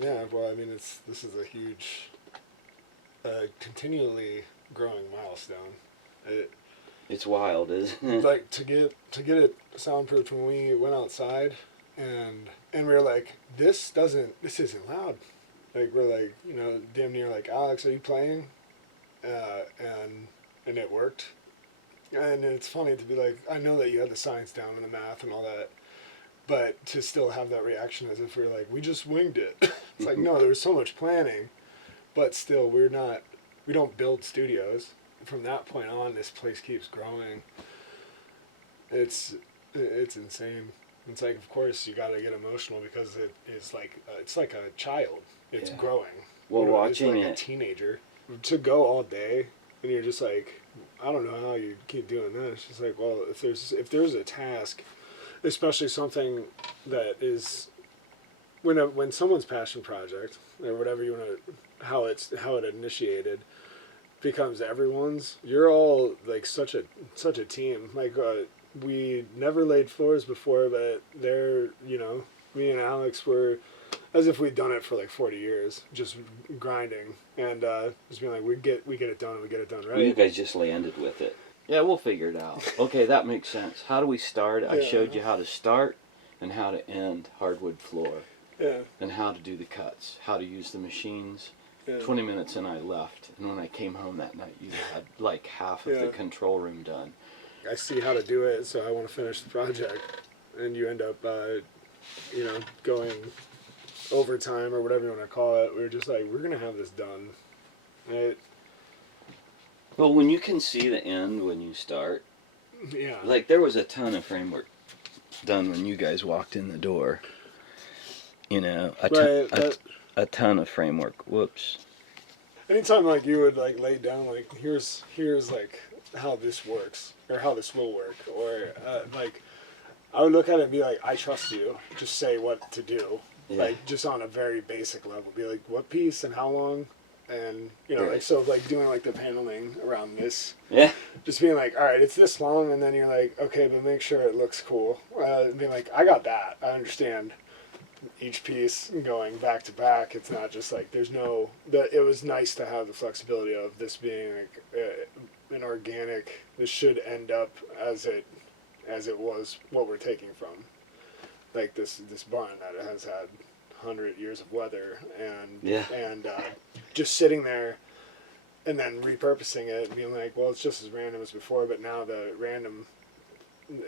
Yeah, well, I mean, this is a huge, continually growing milestone. It, It's wild, isn't it? like to get it soundproofed when we went outside, and we were like, this isn't loud. Like we're like, damn near like, Alex, are you playing? And it worked. And it's funny to be like, I know that you had the science down and the math and all that, but to still have that reaction as if we were like, we just winged it. It's like, no, there was so much planning, but still, we don't build studios. From that point on, this place keeps growing. It's insane. It's like, of course, you got to get emotional because it's like a child. It's growing. Well, watching it's like a teenager. To go all day, and you're just like, I don't know how you keep doing this. It's like, well, if there's a task, especially something that is when someone's passion project or whatever you want to, how it initiated becomes everyone's. You're all like such a team. Like we never laid floors before, but me and Alex were as if we'd done it for like 40 years, just grinding and just being like, we get it done, right? Well, you guys just landed with it. Yeah, we'll figure it out. Okay, that makes sense. How do we start? I showed you how to start and how to end hardwood floor. Yeah. And how to do the cuts, how to use the machines. Yeah. 20 minutes and I left. And when I came home that night, you had like half of the control room done. I see how to do it, so I want to finish the project. And you end up, going overtime or whatever you want to call it. We're just like, we're going to have this done. Right? Well, when you can see the end when you start, yeah. Like there was a ton of framework done when you guys walked in the door. A ton of framework. Whoops. Anytime like you would like lay down like here's like how this works or how this will work or like I would look at it and be like, I trust you. Just say what to do. Yeah. Like just on a very basic level. Be like, what piece and how long, and like so like doing like the paneling around this. Yeah. Just being like, all right, it's this long, and then you're like, okay, but make sure it looks cool. Being like, I got that. I understand. Each piece going back to back. It's not just like there's no. It was nice to have the flexibility of this being like an organic. This should end up as it was what we're taking from. Like this barn that has had 100 years of weather and just sitting there and then repurposing it and being like, well, it's just as random as before, but now the random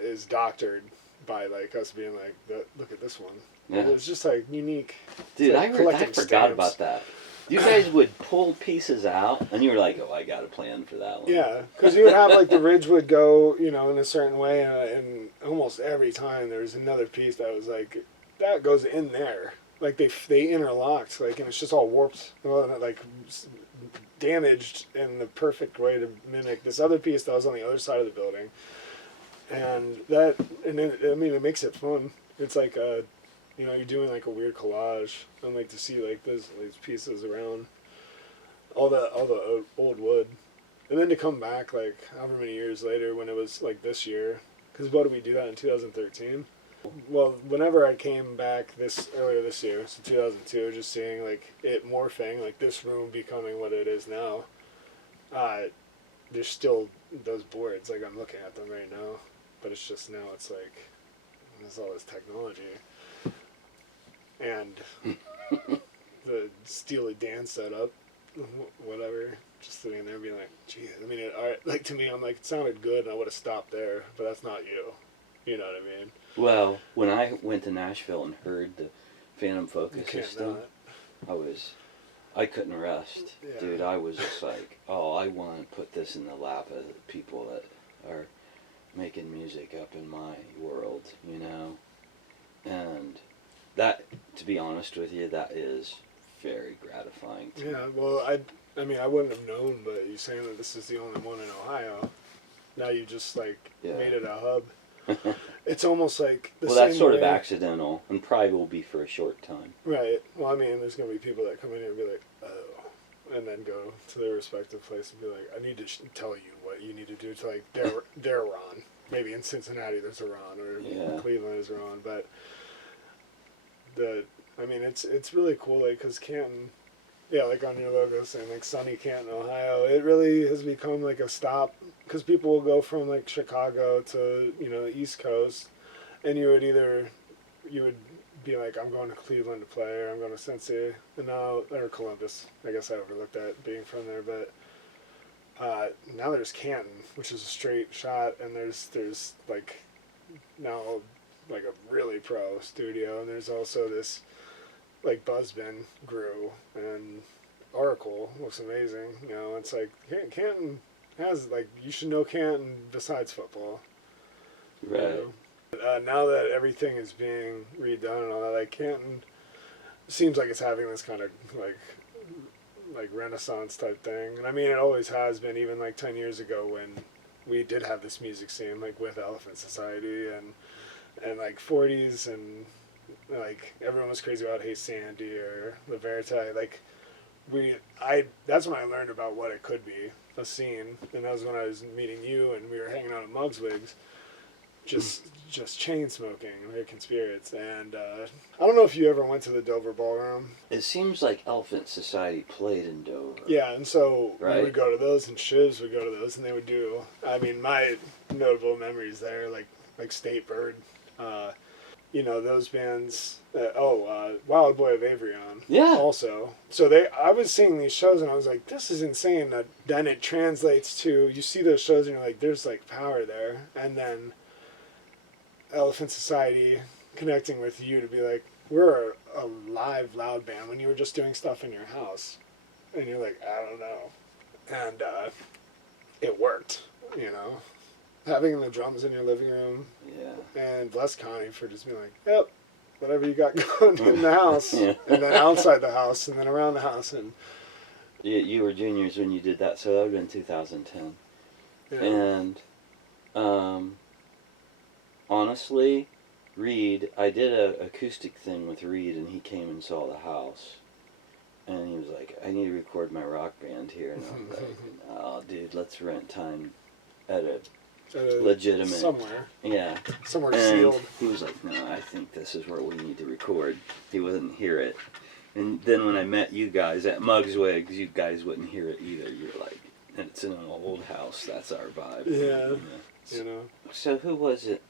is doctored by like us being like, look at this one. Yeah. It was just like unique. Dude, like I forgot about that. You guys would pull pieces out, and you were like, oh, I got a plan for that one. Yeah, because you would have like the ridge would go, in a certain way, and almost every time there was another piece that was like, that goes in there. Like they interlocked, like, and it's just all warped, like damaged in the perfect way to mimic this other piece that was on the other side of the building. And it makes it fun. It's like you're doing like a weird collage, and like to see like these pieces around all the old wood, and then to come back like however many years later when it was like this year, because what did we do that in 2013? Well, whenever I came back earlier this year, so 2002, just seeing like it morphing, like this room becoming what it is now. There's still those boards, like I'm looking at them right now, but it's just now it's like there's all this technology. And the Steely Dan setup, whatever, just sitting there being like, geez, I mean, like to me, I'm like, it sounded good and I would have stopped there, but that's not you. You know what I mean? Well, when I went to Nashville and heard the Phantom Focus system, I couldn't rest. Yeah. Dude, I was just like, oh, I want to put this in the lap of the people that are making music up in my world, And that, to be honest with you, that is very gratifying to me. Well, I mean, I wouldn't have known, but you saying that this is the only one in Ohio, now you just, like, made it a hub. It's almost like the same that's sort way. of accidental, and probably will be for a short time. Right. Well, I mean, there's going to be people that come in here and be like, oh, and then go to their respective place and be like, I need to tell you what you need to do to, like, their Ron. Maybe in Cincinnati there's a Ron, or Cleveland there's a Ron, but I mean, it's really cool, like, because Canton, yeah, like on your logo saying, like, sunny Canton, Ohio, it really has become, like, a stop, because people will go from, like, Chicago to, you know, the East Coast, and you would be like, I'm going to Cleveland to play, or I'm going to Cincy, and now, or Columbus. I guess I overlooked that being from there, but now there's Canton, which is a straight shot, and there's like now like a really pro studio, and there's also this like Buzzbin grew, and Oracle looks amazing. You know, it's like Canton has like you should know Canton besides football. Right. You know? Now that everything is being redone and all that, like Canton seems like it's having this kind of like Renaissance type thing. And I mean, it always has been, even like 10 years ago when we did have this music scene, like with Elephant Society and like 40s, and like everyone was crazy about Hey Sandy or La Verite. Like that's when I learned about what it could be, a scene. And that was when I was meeting you and we were hanging out at Mugswigs. Just chain smoking American Spirits, and I don't know if you ever went to the Dover Ballroom. It seems like Elephant Society played in Dover. Yeah, and so right? We would go to those, and Shivs would go to those, and they would do. I mean, my notable memories there, like State Bird, you know, those bands. Wild Boy of Avrion. Yeah. Also, so I was seeing these shows, and I was like, this is insane. That then it translates to, you see those shows, and you're like, there's like power there, and then Elephant Society connecting with you to be like, we're a live loud band when you were just doing stuff in your house, and you're like, I don't know, and it worked, you know, having the drums in your living room. Yeah. And bless Connie for just being like, yep, whatever you got going in the house. Yeah. And then outside the house, and then around the house. And you were juniors when you did that, so that would have been 2010. yeah. And honestly, Reed, I did a acoustic thing with Reed, and he came and saw the house, and he was like, I need to record my rock band here. And I was like, oh dude, let's rent time at a legitimate somewhere. Yeah. Somewhere and sealed. He was like, no, I think this is where we need to record. He wouldn't hear it. And then when I met you guys at Mugswigs, you guys wouldn't hear it either. You're like, it's in an old house, that's our vibe. Yeah. You know. So who was it?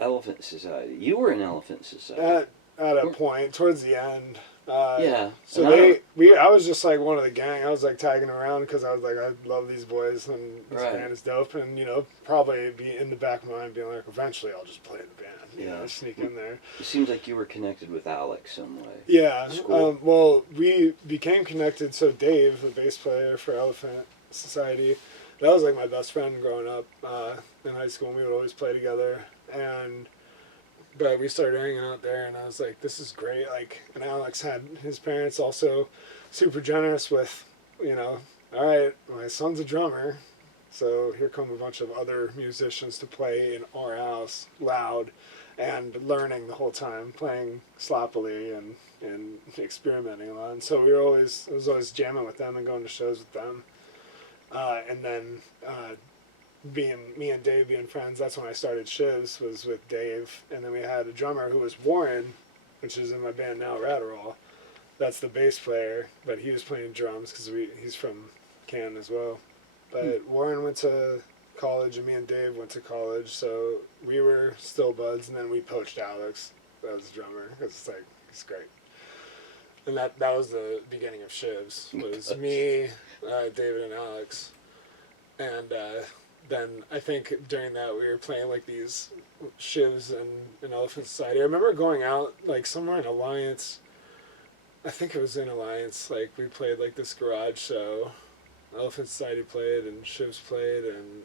Elephant Society. You were in Elephant Society. At a point, towards the end. Yeah. So I was just like one of the gang. I was like tagging around because I was like, I love these boys and this band is dope. And, you know, probably be in the back of my mind being like, eventually I'll just play in the band. You know, sneak in there. It seems like you were connected with Alex some way. Yeah. Well, we became connected. So Dave, the bass player for Elephant Society, that was like my best friend growing up in high school. And we would always play together. But we started hanging out there, and I was like, this is great. Like, and Alex had his parents also super generous with, you know, all right, my son's a drummer, so here come a bunch of other musicians to play in our house loud and learning the whole time, playing sloppily and experimenting a lot. And so I was always jamming with them and going to shows with them. And then me and Dave being friends, that's when I started Shivs, was with Dave. And then we had a drummer who was Warren, which is in my band now, Ratterall. That's the bass player, but he was playing drums because he's from Canton as well. But Warren went to college, and me and Dave went to college, so we were still buds. And then we poached Alex as the drummer because it's like, he's great. And that was the beginning of Shivs, was me, David, and Alex. And then I think during that we were playing like these Shivs and Elephant Society. I remember going out like somewhere in Alliance. I think it was in Alliance. Like we played like this garage show. Elephant Society played and Shivs played, and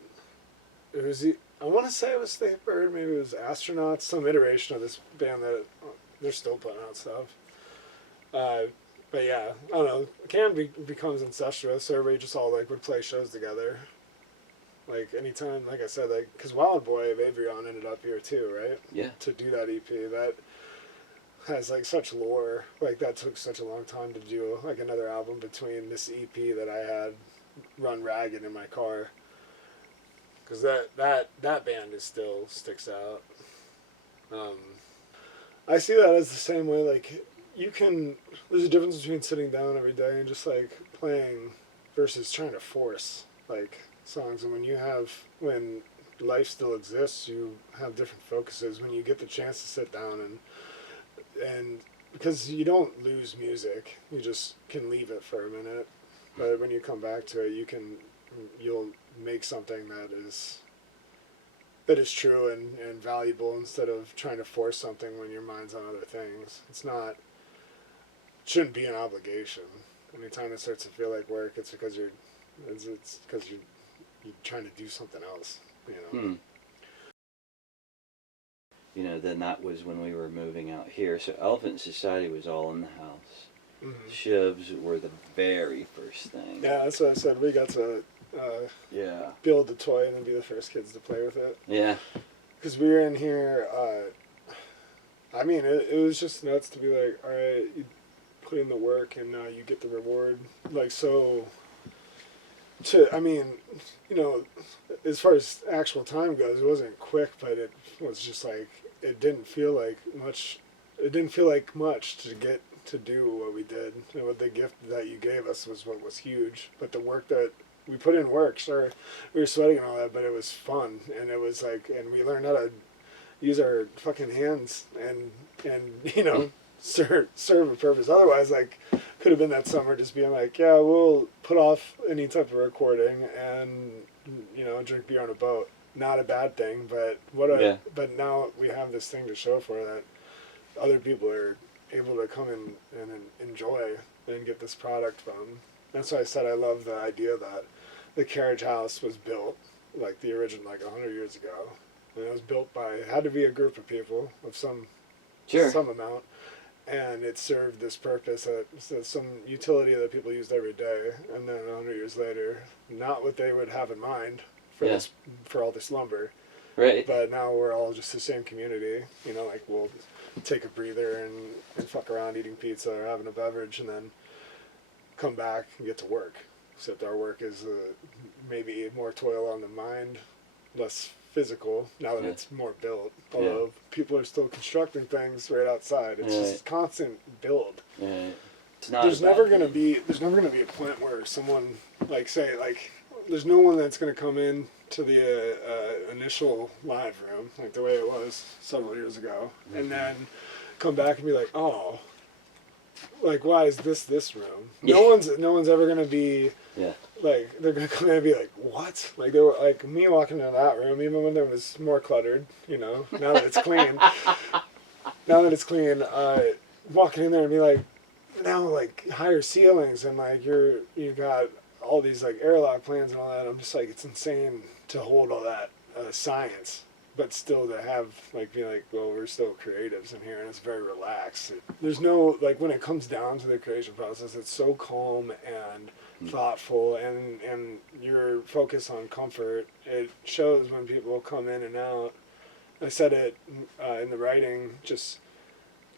it was, I want to say it was State Bird, maybe it was Astronauts, some iteration of this band that they're still putting out stuff. But yeah, I don't know. Canton becomes incestuous, so everybody just all like would play shows together. Like anytime, like I said, like because Wild Boy of Avrion ended up here too, right? Yeah. To do that EP, that has like such lore. Like that took such a long time to do. Like another album between this EP that I had run ragged in my car. Because that band is still sticks out. I see that as the same way like there's a difference between sitting down every day and just like playing versus trying to force like songs. And when life still exists, you have different focuses. When you get the chance to sit down and because you don't lose music, you just can leave it for a minute. But when you come back to it, you'll make something that is true and valuable instead of trying to force something when your mind's on other things. Shouldn't be an obligation. Anytime it starts to feel like work, it's because you're trying to do something else, you know. You know, then that was when we were moving out here. So Elephant Society was all in the house. Mm-hmm. Shivs were the very first thing. Yeah, that's what I said. We got to build the toy and then be the first kids to play with it. Yeah. Because we were in here, I mean, it was just nuts to be like, all right, you put in the work and now you get the reward. Like, so, I mean, you know, as far as actual time goes, it wasn't quick, but it was just like, it didn't feel like much to get to do what we did. You know, what the gift that you gave us was what was huge. But the work that we put in work, sure, we were sweating and all that, but it was fun. And it was like, and we learned how to use our fucking hands and you know, serve a purpose. Otherwise, like, could have been that summer just being like, yeah, we'll put off any type of recording and, you know, drink beer on a boat. Not a bad thing, but but now we have this thing to show for that other people are able to come in and enjoy and get this product from. That's why I said I love the idea that the Carriage house was built like the original, like 100 years ago. And it was built by, it had to be a group of people of some amount. And it served this purpose, some utility that people used every day. And then 100 years later, not what they would have in mind for all this lumber. Right. But now we're all just the same community. You know, like we'll take a breather and fuck around eating pizza or having a beverage and then come back and get to work. Except our work is maybe more toil on the mind, less physical, now that it's more built. Although people are still constructing things right outside. It's just constant build. It's not there's never gonna be a point where someone there's no one that's gonna come in to the initial live room like the way it was several years ago, and then come back and be like, oh, like why is this room? No one's ever gonna be like, they're gonna come in and be like, what? Like they were like me walking into that room, even when it was more cluttered, you know. Now that it's clean, walking in there and be like, now like higher ceilings and like you got all these like airlock plans and all that. I'm just like, it's insane to hold all that science, but still to have like be like, well, we're still creatives in here and it's very relaxed. There's no, like, when it comes down to the creation process, it's so calm and thoughtful and your focus on comfort. It shows when people come in and out. I said it in the writing, just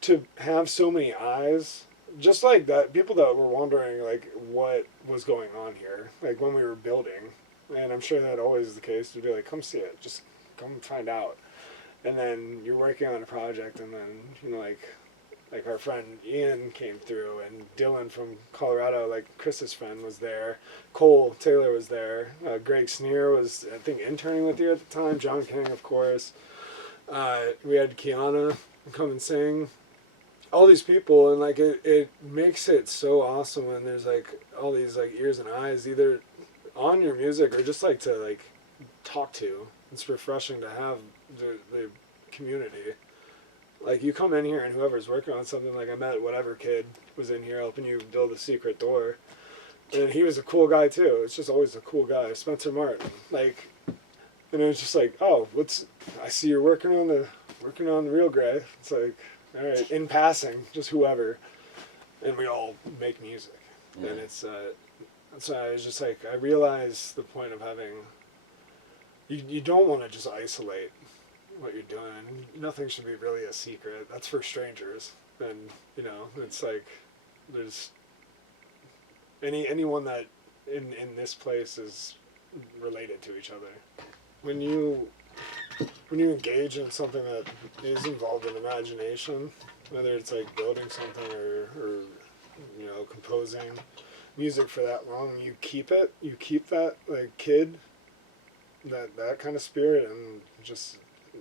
to have so many eyes, just like that, people that were wondering like what was going on here, like when we were building, and I'm sure that always is the case, to be like, come see it, just come find out. And then you're working on a project, and then, you know, like our friend Ian came through, and Dylan from Colorado, like Chris's friend, was there. Cole Taylor was there. Greg Sneer was, I think, interning with you at the time. John King, of course. We had Kiana come and sing. All these people, and like it makes it so awesome when there's like all these like ears and eyes either on your music or just like to like talk to. It's refreshing to have the community. Like you come in here and whoever's working on something, like I met whatever kid was in here helping you build a secret door, and he was a cool guy too. It's just always a cool guy, Spencer Martin. Like, and it was just like, oh, I see you're working on the Realgrey. It's like, all right, in passing, just whoever, and we all make music, and it's that's why I was just like, I realize the point of having. You don't want to just isolate what you're doing. Nothing should be really a secret. That's for strangers. And, you know, it's like there's anyone that in this place is related to each other. When you engage in something that is involved in imagination, whether it's like building something or you know, composing music for that long, you keep that like kid, that kind of spirit, and just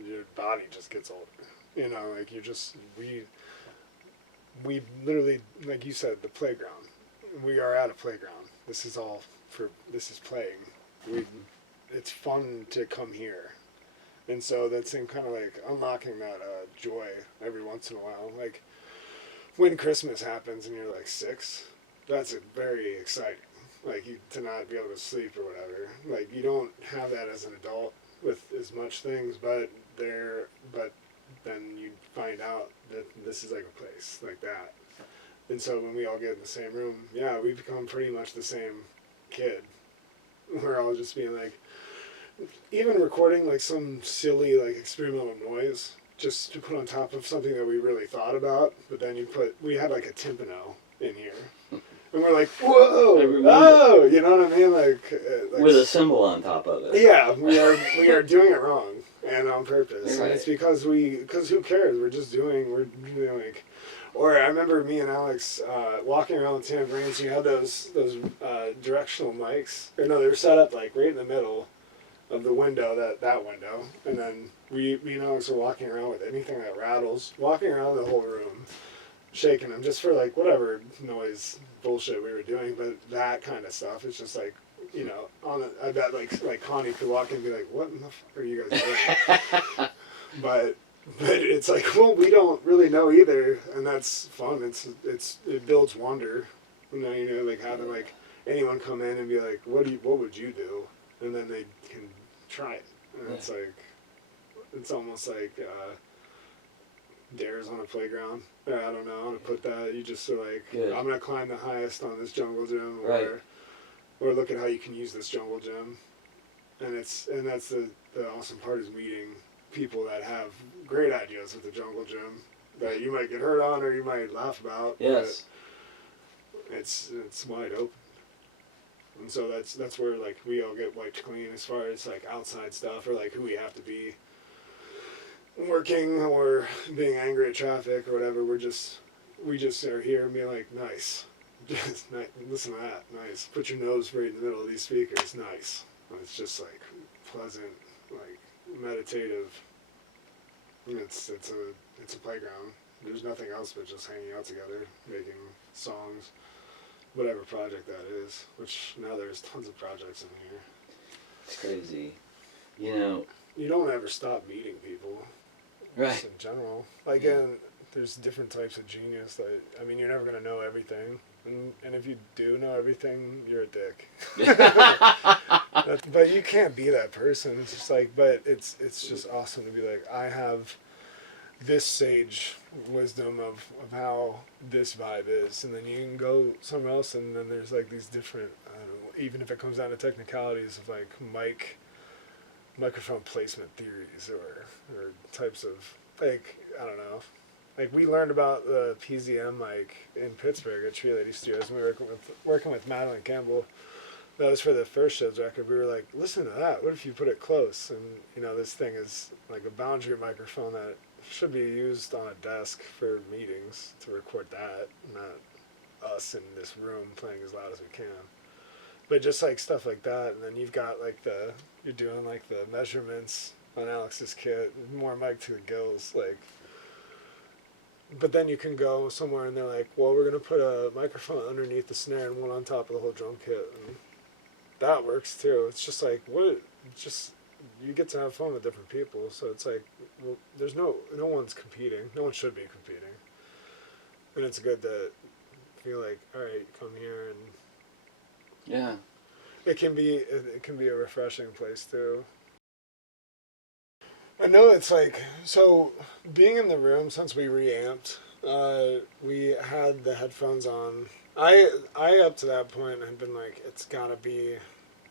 your body just gets older. You know, like we literally, like you said, the playground. We are at a playground. This is playing. It's fun to come here. And so that same kind of like unlocking that joy every once in a while. Like when Christmas happens and you're like 6, that's very exciting. Like to not be able to sleep or whatever. Like you don't have that as an adult with as much things, but then you find out that this is like a place like that. And so when we all get in the same room, yeah, we become pretty much the same kid. We're all just being like, even recording like some silly like experimental noise just to put on top of something that we really thought about, but then we had like a timpano in here. And we're like, whoa, oh, you know what I mean? Like with a cymbal on top of it. Yeah, we are doing it wrong and on purpose. Right. And it's because who cares? We're like, or I remember me and Alex walking around with tambourines. You had those directional mics, or no, they were set up like right in the middle of the window, that window, and then me and Alex were walking around with anything that rattles, walking around the whole room, shaking them just for like whatever noise bullshit we were doing, but that kind of stuff. It's just like, you know, I bet like Connie could walk in and be like, what in the fuck are you guys doing? but it's like, well, we don't really know either, and that's fun. It builds wonder, you know, like having like anyone come in and be like, what would you do? And then they can try it. And it's like, it's almost like dares on a playground. I don't know how to put that. You just are like, Good. I'm going to climb the highest on this jungle gym, Right. or look at how you can use this jungle gym. And that's the awesome part, is meeting people that have great ideas with the jungle gym that you might get hurt on or you might laugh about. Yes. But it's wide open. And so that's where like we all get wiped clean as far as like outside stuff, or like who we have to be working or being angry at traffic or whatever. We just are here and be like, nice. Just listen to that, nice. Put your nose right in the middle of these speakers, nice. And it's just like pleasant, like meditative. And it's a playground. There's nothing else but just hanging out together, making songs. Whatever project that is, which now there's tons of projects in here. It's crazy. You know, you don't ever stop meeting people. Right. Just in general. Like, and there's different types of genius that, I mean, you're never going to know everything. And if you do know everything, you're a dick. But you can't be that person. It's just like, but it's just awesome to be like, I have this sage wisdom of how this vibe is, and then you can go somewhere else, and then there's like these different, I don't know, even if it comes down to technicalities of like microphone placement theories or types of, like, I don't know, like we learned about the PZM mic in Pittsburgh at Tree Lady Studios, and we were working with Madeline Campbell. That was for the first show's record. We were like, listen to that, what if you put it close? And you know, this thing is like a boundary microphone that should be used on a desk for meetings to record that, not us in this room playing as loud as we can. But just like stuff like that, and then you've got like you're doing like the measurements on Alex's kit, more mic to the gills, like. But then you can go somewhere and they're like, well, we're gonna put a microphone underneath the snare and one on top of the whole drum kit, and that works too. It's just like you get to have fun with different people, so it's like, well, there's no one's competing. No one should be competing. And it's good to feel like, all right, come here, and yeah, it can be a refreshing place too. I know it's like, so being in the room, since we reamped, we had the headphones on. I up to that point had been like, it's gotta be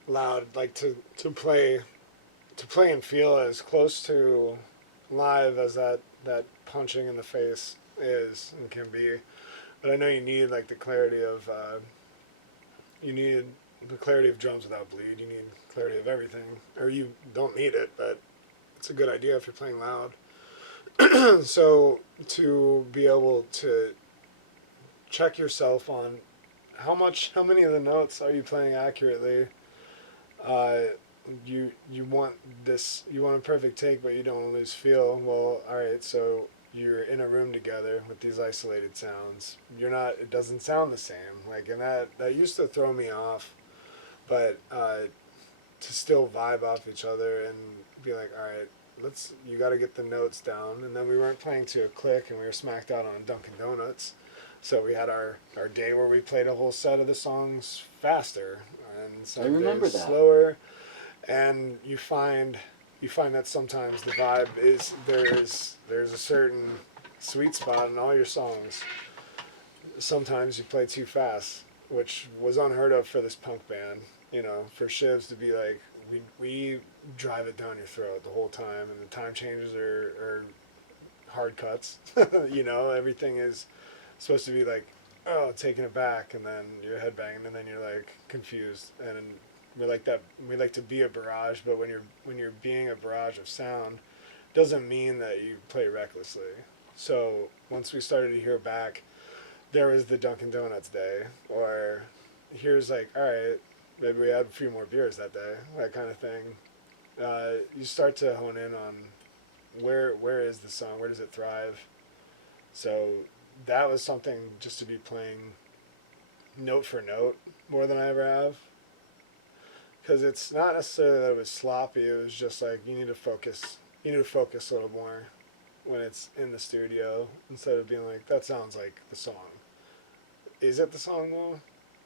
loud, like to play and feel as close to live as that punching in the face is and can be. But I know you need like the clarity of drums without bleed. You need clarity of everything, or you don't need it, but it's a good idea if you're playing loud. So to be able to check yourself on how many of the notes are you playing accurately. Uh, you want you want a perfect take, but you don't want to lose feel. Well, all right, so you're in a room together with these isolated sounds. You're not. It doesn't sound the same. Like, and that used to throw me off, but to still vibe off each other and be like, all right, you got to get the notes down. And then we weren't playing to a click, and we were smacked out on Dunkin' Donuts. So we had our day where we played a whole set of the songs faster and some days slower. And you find that sometimes the vibe is there's a certain sweet spot in all your songs. Sometimes you play too fast, which was unheard of for this punk band. You know, for Shivs to be like, we drive it down your throat the whole time, and the time changes are hard cuts. You know, everything is supposed to be like, oh, taking it back, and then you're headbanging, and then you're like confused. And we like that. We like to be a barrage, but when you're being a barrage of sound, doesn't mean that you play recklessly. So once we started to hear back, there was the Dunkin' Donuts day, or here's like, all right, maybe we had a few more beers that day, that kind of thing. You start to hone in on where is the song, where does it thrive. So that was something just to be playing note for note more than I ever have. Because it's not necessarily that it was sloppy, it was just like you need to focus a little more when it's in the studio, instead of being like, that sounds like the song. Is it the song though?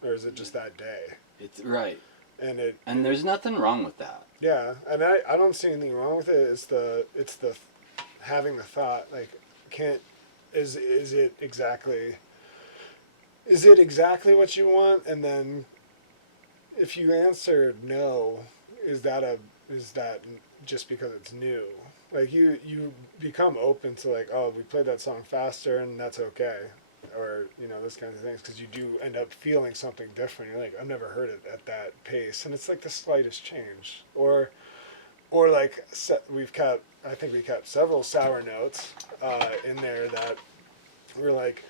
Or is it just that day? It's right. And there's nothing wrong with that. Yeah, and I don't see anything wrong with it. It's the having the thought, like, is it exactly what you want? And then if you answer no, is that just because it's new? Like you become open to like, oh, we played that song faster and that's okay, or you know, those kinds of things, because you do end up feeling something different. You're like, I've never heard it at that pace, and it's like the slightest change. Or like I think we kept several sour notes in there that were like,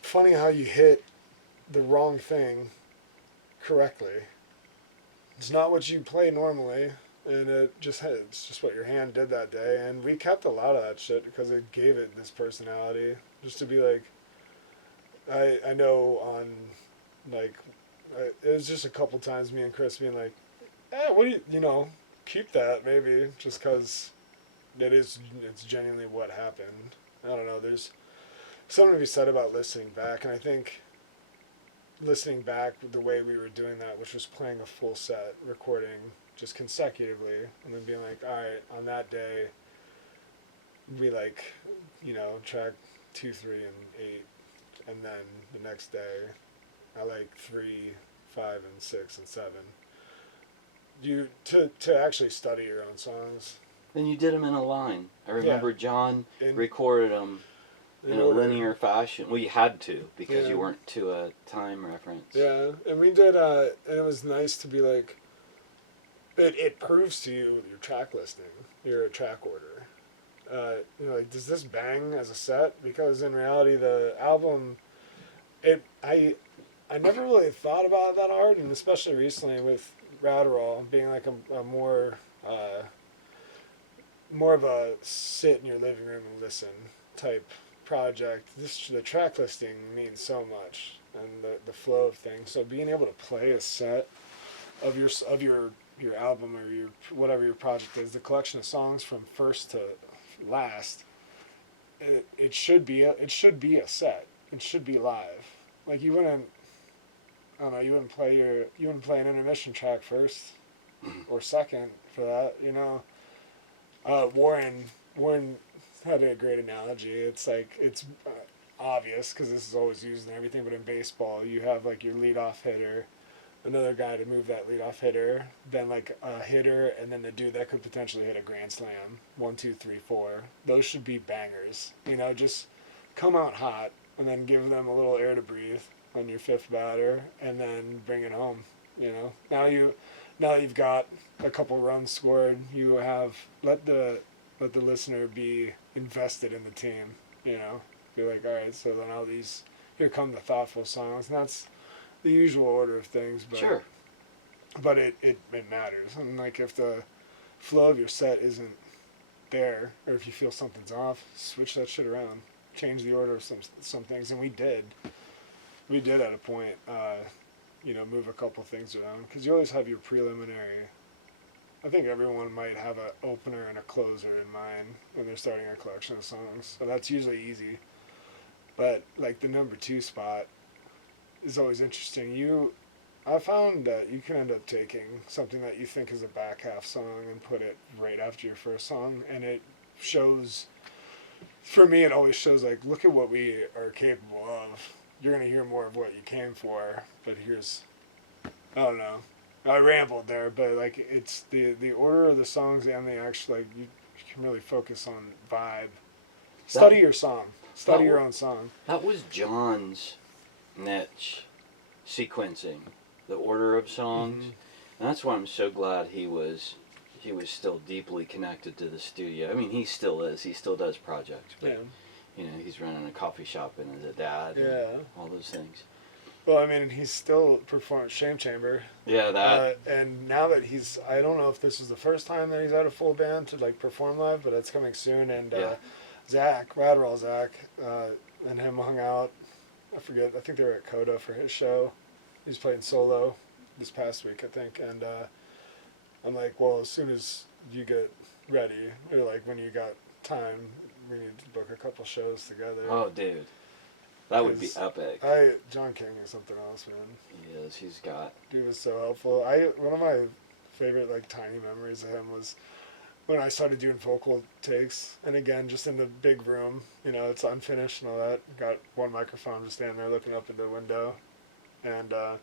funny how you hit the wrong thing correctly. It's not what you play normally, and it's just what your hand did that day. And we kept a lot of that shit because it gave it this personality, just to be like, I know on like it was just a couple times me and Chris being like, what do you know, keep that maybe, just because it's genuinely what happened. I don't know, there's something to be said about listening back, and I think listening back the way we were doing that, which was playing a full set, recording just consecutively, and then being like, all right, on that day, we like, you know, track 2, 3, and 8, and then the next day, I like 3, 5, and 6, and 7. You to actually study your own songs. And you did them in a line. I remember John recorded them in a linear fashion. Well, you had to, because you weren't to a time reference. Yeah, and we did, and it was nice to be like, it proves to you your track listing, your track order. You know, like, does this bang as a set? Because in reality, the album, I never really thought about it that hard, and especially recently with Radderall being like a more of a sit in your living room and listen type project. The track listing means so much, and the flow of things. So being able to play a set of your album, or your whatever your project is, the collection of songs from first to last, it should be a set. It should be live. Like you wouldn't play an intermission track first or second for that, you know. Warren had a great analogy. It's like, it's obvious because this is always used in everything, but in baseball, you have like your leadoff hitter, another guy to move that leadoff hitter, then like a hitter, and then the dude that could potentially hit a grand slam. 1, 2, 3, 4. Those should be bangers. You know, just come out hot and then give them a little air to breathe on your fifth batter, and then bring it home. You know, now that you've got a couple runs scored, you have let the listener be invested in the team, you know. Be like, all right, so then all these, here come the thoughtful songs, and that's the usual order of things, but Sure. but it matters. And like if the flow of your set isn't there, or if you feel something's off, switch that shit around, change the order of some things, and we did at a point, you know, move a couple things around, because you always have your preliminary. I think everyone might have an opener and a closer in mind when they're starting a collection of songs, so that's usually easy. But like the number 2 spot is always interesting. I found that you can end up taking something that you think is a back half song and put it right after your first song, and it shows. For me, it always shows like, look at what we are capable of. You're gonna hear more of what you came for, but here's, I don't know. I rambled there, but like it's the order of the songs and the actual, like you can really focus on vibe. Study your song. Study your own song. That was John's niche, sequencing, the order of songs. And that's why I'm so glad he was still deeply connected to the studio. I mean, he still is. He still does projects. But, you know, he's running a coffee shop and is a dad. And all those things. Well, I mean, he's still performing Shame Chamber. Yeah, that. And now that I don't know if this is the first time that he's had a full band to like perform live, but it's coming soon. And Zach, Radroll Zach, and him hung out. I think they were at Coda for his show. He's playing solo this past week, I think. And I'm like, well, as soon as you get ready, or like when you got time, we need to book a couple shows together. Oh, dude. That would be epic. John King is something else, man. He is. He's got. Dude was so helpful. One of my favorite like tiny memories of him was when I started doing vocal takes, and again, just in the big room, you know, it's unfinished and all that. Got one microphone, just standing there looking up into the window, and I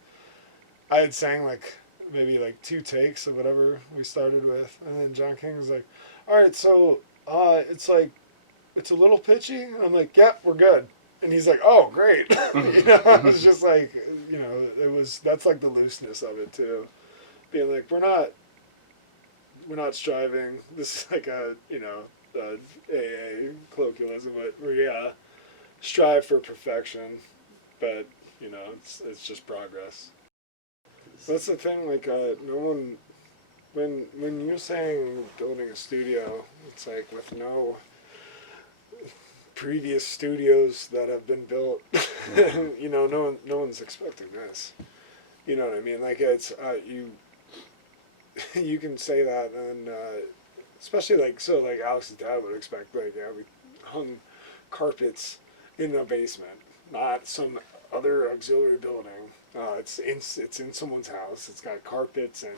had sang like maybe like 2 takes of whatever we started with, and then John King was like, "All right, so it's like it's a little pitchy," and I'm like, "Yep, we're good." And he's like, "Oh, great." You know, it was just like, you know, that's like the looseness of it too. Being like, we're not striving. This is like a, you know, AA colloquialism, but we strive for perfection, but, you know, it's just progress. That's the thing, like, no one, when you're saying building a studio, it's like with no previous studios that have been built, you know, no one's expecting this. You know what I mean? Like it's you can say that, and especially like Alex's dad would expect, like, yeah, we hung carpets in the basement, not some other auxiliary building. It's in someone's house. It's got carpets and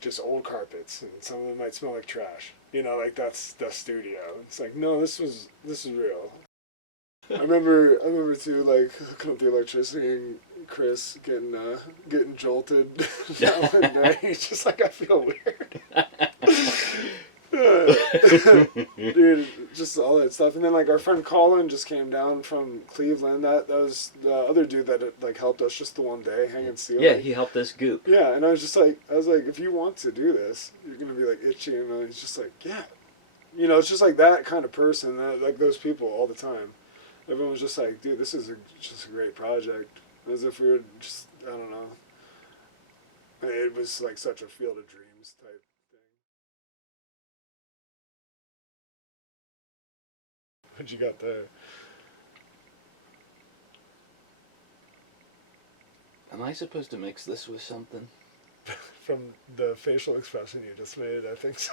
just old carpets, and some of them might smell like trash. You know, like that's the studio. It's like, no, this is real. I remember too, like hooking up the electricity and Chris getting jolted that one night. He's just like, I feel weird. Dude, just all that stuff. And then like our friend Colin just came down from Cleveland. That was the other dude that like helped us just the one day hanging steel. Yeah, he helped us goop. Yeah, and I was like, if you want to do this, you're gonna be like itchy, and he's just like, yeah, you know, it's just like that kind of person, like those people all the time. Everyone was just like, dude, this is just a great project. As if we were just, I don't know. It was like such a field of dreams type thing. What you got there? Am I supposed to mix this with something? From the facial expression you just made, I think so.